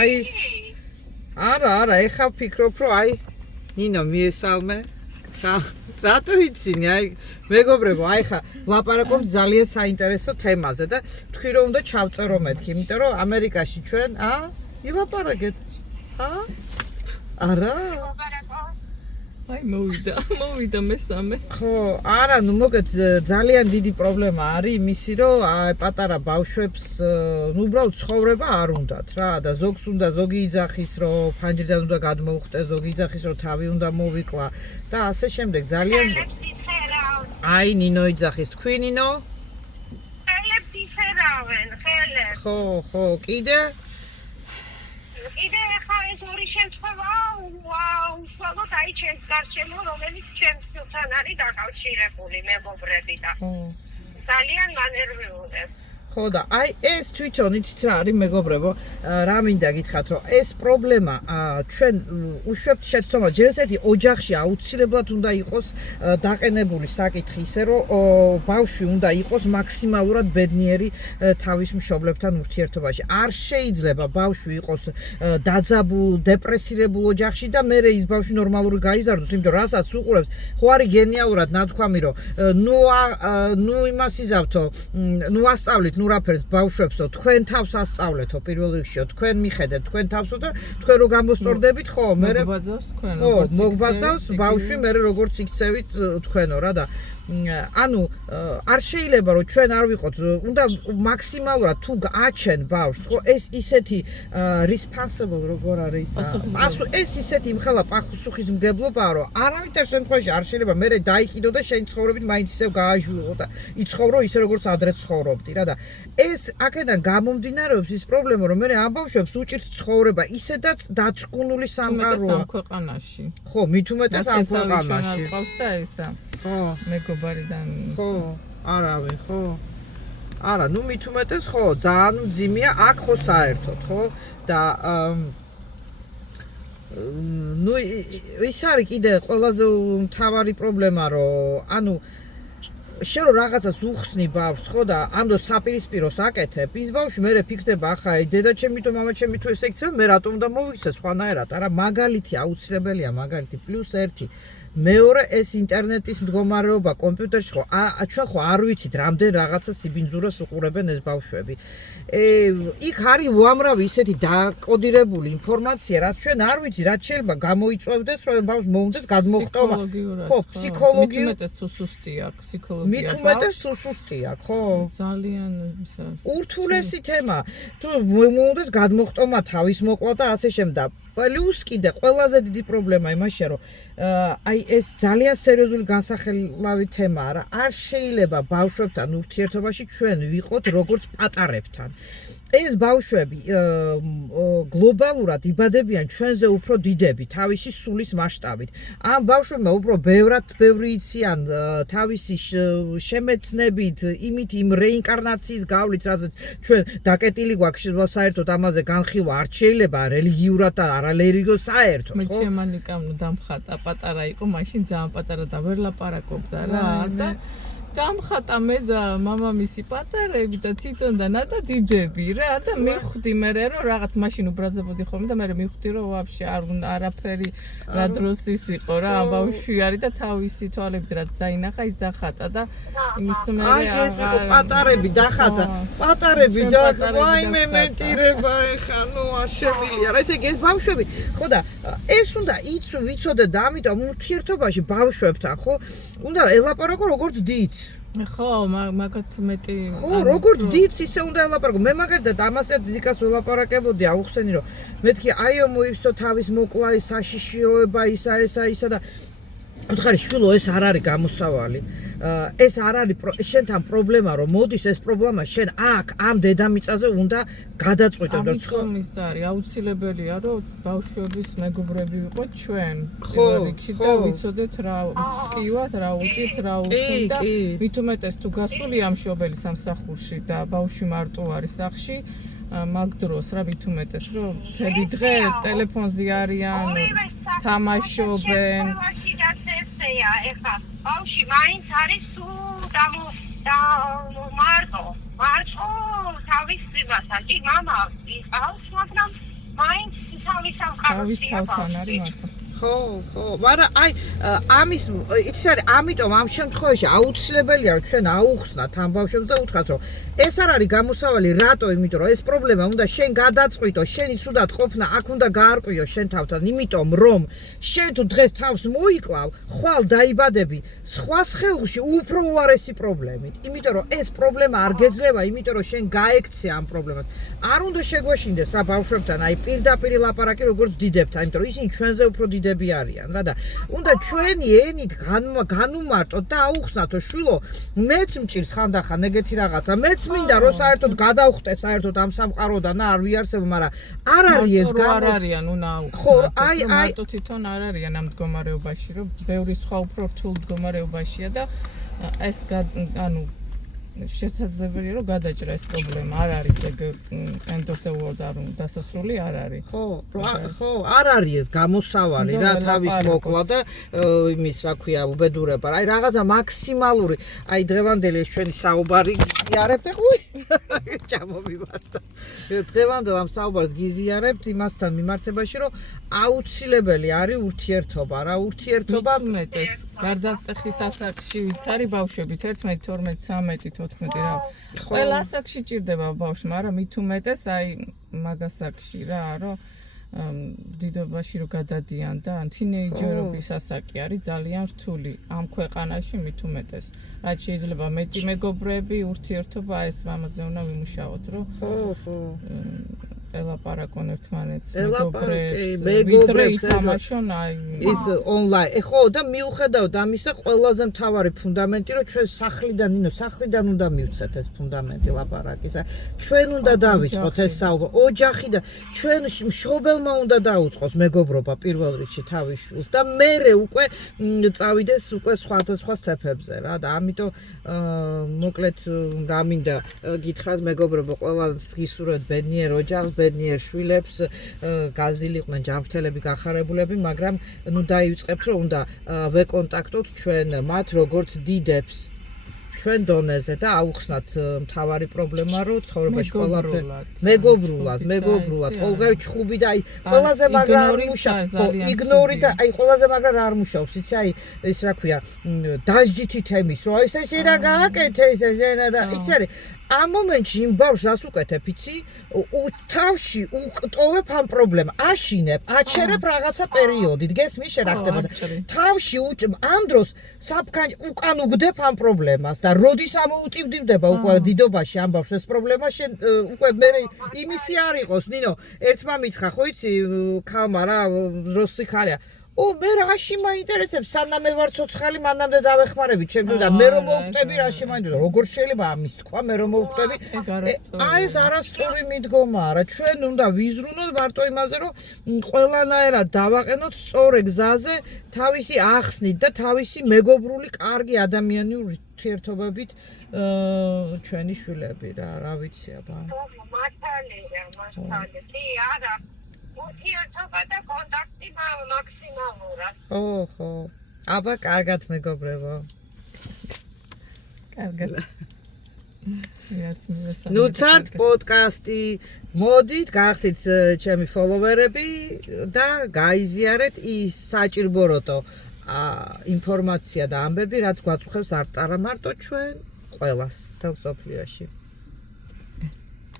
აი არა, ეხა ვფიქრობ, რომ აი ნინო მიესალმე. რატო იცინი? აი მეგობრებო, აი ხა ვლაპარაკობთ ძალიან საინტერესო თემაზე და თქვი რომ უნდა ჩავწერო მეთქი, იმიტომ რომ ამერიკაში ჩვენ ილაპარაკეთ. არა? აი მოვიდა მესამე. ხო, არა, ნუ მოგეთ ძალიან დიდი პრობლემა არის იმისი, რომ პატარა ბავშვებს ნუ უბრალოდ ცხოვრება არ უნდათ რა და ზოგს უნდა ზოგი იძახის, რომ ფანჯრიდან უნდა გადმოუხტე, ზოგი იძახის, რომ თავი უნდა მოვიკლა და ასე შემდეგ ძალიან აი ნინო იძახის, თქვი ნინო? ხელებს ისერავენ, ხელებს. ხო, კიდე ხა ეს ორი შემთხვევა უშუალოდ აი ჩემს გარშემო, რომელიც ჩემთან არის დაკავშირებული მეგობრები და ძალიან მანერვიულებს. ხო და აი ეს თვითონ იცით რა არის მეგობრებო, რა მინდა გითხრათ, რომ ეს პრობლემა ჩვენ უშვებთ შეცდომა, ჯერ ესეთი ოჯახში აუცილებლად უნდა იყოს დაყენებული საკითხი ისე, რომ ბავშვი უნდა იყოს მაქსიმალურად ბედნიერი თავის მშობლებთან ურთიერთობაში. არ შეიძლება ბავშვი იყოს დაძაბულ, დეპრესირებულ ოჯახში და მერე ის ბავშვი ნორმალური გაიზარდოს, იმიტომ რასაც უყურებს, ხო არის გენიალურად ნათქვამი, რომ ნუ იმას იზავთო, ნუ ასწავლით ნუ რაფერს ბავშვებსო, თქვენ თავს ასწავლეთო პირველ რიგშიო, თქვენ მიხედეთ თქვენ თავსო და თქვენ რო გამოსწორდებით, ხო, მერე მოგბაძავს თქვენ როგორც მოგბაძავს ბავშვი, მერე როგორც იქცევით თქვენო რა და ანუ არ შეიძლება რომ ჩვენ არ ვიყოთ, უნდა მაქსიმალურად თუ აჩენ ბავშვს, ხო, ეს ისეთი responsible როგორ არის ეს ისეთი იმხელა პასუხისმგებლობაა, რომ არავითარ შემთხვევაში არ შეიძლება მერე დაიკიდო და შენ ცხოვრებით მაინც ისევ გააჟურო და იცხოვრო ისე როგორც ადრე ცხოვრობდი რა და ეს აქედან გამომდინარეობს ის პრობლემა, რომ მერე ამ ბავშვებს უჭირთ ცხოვრება ისედაც დაჭკუნული სამყაროა ამ ქვეყანაში. ხო, მით უმეტეს ამ ქვეყანაში. ყავს და ესა. ხო. მეგობარიდან. ხო, არავინ, ხო. არა, ნუ მით უმეტეს ხო, ძალიან მძიმეა აქ ხო საერთოდ, ხო? და ნუ ის არის კიდე ყველაზე მთავარი პრობლემა, რომ ანუ შენ რო რაღაცას უხსნი ბავშვს, ხო და ამდო საპირისპიროს აკეთებ, ის ბავშვი მერე ფიქრდება, ახლა დედა ჩემი თუ მამა ჩემი თუ ესე იქცევა, მე რატომ უნდა მოვიქცე სხვანაირად? არა, მაგალითი აუცილებელია, მაგალითი +1. მეორე ეს ინტერნეტის მდგომარეობა კომპიუტერში ხო ჩვენ ხო არ ვიცით რამდენ რაღაცა სიბინძურას უყურებენ ეს ბავშვები. იქ არის უამრავი ისეთი დაკოდირებული ინფორმაცია, რაც ჩვენ არ ვიცი, რაც შეიძლება გამოიწვევდეს, რომ ბავშვს მოუნდეს გადმოხტომა. ხო, ფსიქოლოგიურად. მით უმეტეს თუ სუსტი აქვს, ფსიქოლოგია. მით უმეტეს თუ სუსტი აქვს, ხო? ძალიან ურთულესი თემა. თუ მოუნდეს გადმოხტომა თავის მოკლა და ასე შემდეგ. პლუს კიდე ყველაზე დიდი პრობლემა იმაშია, რომ აი ეს ძალიან სერიოზული განსახილავი თემაა რა. არ შეიძლება ბავშვებთან ურთიერთობაში ჩვენ ვიყოთ როგორც პატარებთან. ეს ბავშვები გლობალურად იბადებიან ჩვენზე უფრო დიდები თავისი სულის მასშტაბით. ამ ბავშვებმა უფრო ბევრი იციან თავისი შემეცნებით, იმით იმ რეინკარნაციის გავლით, რასაც ჩვენ დაკეტილი გვაქვს, საერთოდ ამაზე განხილვა არ შეიძლება რელიგიურად და არალეგიურად საერთოდ, ხო? მე ხო? ჩემანიკამ დამხატა, პატარა იყო, მაშინ ძალიან პატარა და ვერ ლაპარაკობდა რა და დამხატა მე და მამამისი პატარები და თვითონ და ნატა დიდები რა და მივხვდი მე რომ რაღაც მაშინ უბრაზებოდი ხოლმე და მე მივხვდი რომ ვაფშე არაფერი რა დროს ის იყო რა ბავშვი არის და თავისი თვალებით რაც დაინახა ის დახატა და იმის მე აი ეს იყო პატარები დახატა პატარები და ვაიმე მეტირება ეხა ნუ არ შემილია რა ესე იგი ეს ბავშვები ხო და ეს უნდა ვიცოდე და ამიტომ ურთიერთობაში ბავშვებთან ხო უნდა ელაპარაკო როგორც დიდ ხო, მაგათ მეტი ხო, როგორც დიდს ისე უნდა ელაპარაკო. მე მაგალითად ამასეთ დიკას ველაპარაკებოდი, აუხსენი რომ მეთქი აიო მოივსო თავის მოკლა, ის საშიშროება, ისა და ოთხარი შვილო ეს არ არის გამოსავალი. ეს არ არის შენთან პრობლემა რომ მოდის ეს პრობლემა შენ აქ ამ დედამიწაზე უნდა გადაწყვეტო და ხო ის არის აუცილებელია რომ ბავშვების მეგობრები ვიყოთ ჩვენ ხო და ვიცოდეთ რა ვსკივათ რა უჭირთ რა უხსნით და მით უმეტეს თუ გასულია მშობელი სამსახურში და ბავშვი მარტო არის სახლში მაგ დროს რა მით უმეტეს რომ თელი დღე ტელეფონზე არიან თამაშობენ ესეა ეხა ბავშვი მაინც არის სულ და მარტო თავის სიბათა კი მამა იყავს მაგრამ მაინც თავის სამყაროსია თავთან არის მარტო. ხო, მაგრამ აი ამის იცი არის, ამიტომ ამ შემთხვევაში აუცილებელია რომ ჩვენ აუხსნათ ამ ბავშვებს და უთხრათ რომ ეს არ არის გამოსავალი რატო, იმიტომ რომ ეს პრობლემა უნდა შენ გადაწყვიტო, შენი სუდად ყოფნა აქ უნდა გაარკვიო შენ თავთან, იმიტომ რომ შენ თუ დღეს თავს მოიკლავ, ხვალ დაიბადები სხვა სხეულში უფრო უარესი პრობლემით, იმიტომ რომ ეს პრობლემა არ გეძლევა, იმიტომ რომ შენ გაექცე ამ პრობლემას. არ უნდა შეგვეშინდეს რა ბავშვებთან, აი პირდაპირ ლაპარაკი როგორც დიდებთან, იმიტომ რომ ისინი ჩვენზე უფრო დიდები არიან რა და უნდა ჩვენი ენით განუმარტოთ და აუხსნათო შვილო, მეც მჭირს ხანდახან ეგეთი რაღაცა, მეც მინდა რომ საერთოდ გადავხტე საერთოდ ამ სამყაროდან არ ვიარსებ, მაგრამ არ არის ეს არ არიან, უნდა აუხსნათ. ხო, აი მარტო თვითონ არ არიან ამ მდგომარეობაში, რომ ბევრი სხვა უფრო რთულ მდგომარეობაშია და ეს ანუ შესაძლებელია რომ გადაჭრა ეს პრობლემა. არ არის ეგ end of the world არ უნდა დასასრული არ არის. ხო, არ არის ეს გამოსავალი რა თავის მოკლა და იმის რა ქვია უბედურება. აი რაღაცა მაქსიმალური, აი დღევანდელი ეს ჩვენი საუბარი გიზიარებთ, ხო? ჩამომივარდა. დღევანდელ ამ საუბარს გიზიარებთ იმასთან მიმართებაში, რომ აუცილებელი არის ურთიერთობა რა, ურთიერთობა მეტეს გარდატეხის ასაკში ვიც არის ბავშვები 11, 12, 13, 14 რა. ყველა ასაკში ჭირდება ბავშვი, მაგრამ მით უმეტეს აი მაგასაკში რა, რომ დიდობაში რო გადადიან და თინეიჯერობის ასაკი არის ძალიან რთული ამ ქვეყანაში მით უმეტეს. რაც შეიძლება მეტი მეგობრები, ურთიერთობა ეს ამაზე უნდა ვიმუშაოთ, რომ ხო. ელაპარაკონ ერთმანეთს, მეგობრებს ითამაშონ აი ის ონლაინ. ხო და მიუხედავად ამისა, ყველაზე მთავარი ფუნდამენტი რომ ჩვენ სახლიდან უნდა მივცეთ ეს ფუნდამენტი ლაპარაკის. ჩვენ უნდა დავიწყოთ ეს საუბარი, ოჯახი და ჩვენ მშობელმა უნდა დაუწყოს მეგობრობა პირველ რიგში თავის შვილს და მერე უკვე წავიდეს უკვე სხვადასხვა სტეპებზე რა და ამიტომ მოკლედ რა მინდა გითხრათ მეგობრებო, ყველას გისურვებთ ბედნიერ ოჯახს, ბედნიერ შვილებს, გაზილიყვნენ ჯანმრთელები, გახარებულები, მაგრამ ნუ დაივიწყებთ რომ უნდა ვეკონტაქტოთ ჩვენ მათ როგორც დიდებს ჩვენ დონეზე და აუხსნათ მთავარი პრობლემა რომ ცხოვრებაში ყველაფერი მეგობრულად, ყველგან ჩხუბი და აი ყველაზე მაგრა არ მუშაობს, იგნორი და აი ყველაზე მაგრა არ მუშაობს, იცი აი ეს რა ქვია, დასჯითი თემის, რომ ეს რა გააკეთე ეს და იცი არის ამ მომენტში იმ ბავშვს რას უკეთებ, იცი? თავში უყტოვებ ამ პრობლემა, აშინებ, აჩერებ რაღაცა პერიოდით, გესმის შენ რა ხდება? თავში ამ დროს უკან უგდებ ამ პრობლემას და როდის ამოუტივდება უკვე დიდობაში ამ ბავშვს ეს პრობლემა, შენ უკვე მე იმისი არ იყოს, ნინო, ერთმა მითხრა, ხო იცი, ქალმა რა, როსი ხალია მე რაში მაინტერესებს, სანამ მე ვარ ცოცხალი, მანამდე დავეხმარებით ჩემს და მე რომ მოვკვდები რაში მაინტერესებს, როგორ შეიძლება ამის თქვა, მე რომ მოვკვდები. აი ეს არასწორი მიდგომაა რა, ჩვენ უნდა ვიზრუნოთ მარტო იმაზე, რომ ყველანაირად დავაყენოთ სწორ გზაზე თავისი ახსნით და თავისი მეგობრული, კარგი ადამიანური ურთიერთობებით ჩვენი შვილები რა ვიცი აბა. მართალია, არა. ურთიერთობა და კონტაქტი მაქსიმალურად. ხო. აბა კარგად მეგობრებო. კარგად. ნუ წართ პოდკასტი, მოდით, გახდით ჩემი ფოლოვერები და გაიზიარეთ ის საჭირბოროტო ინფორმაცია და ამბები, რაც გვაწუხებს არ მარტო ჩვენ ყველას თელ სოფლიოში.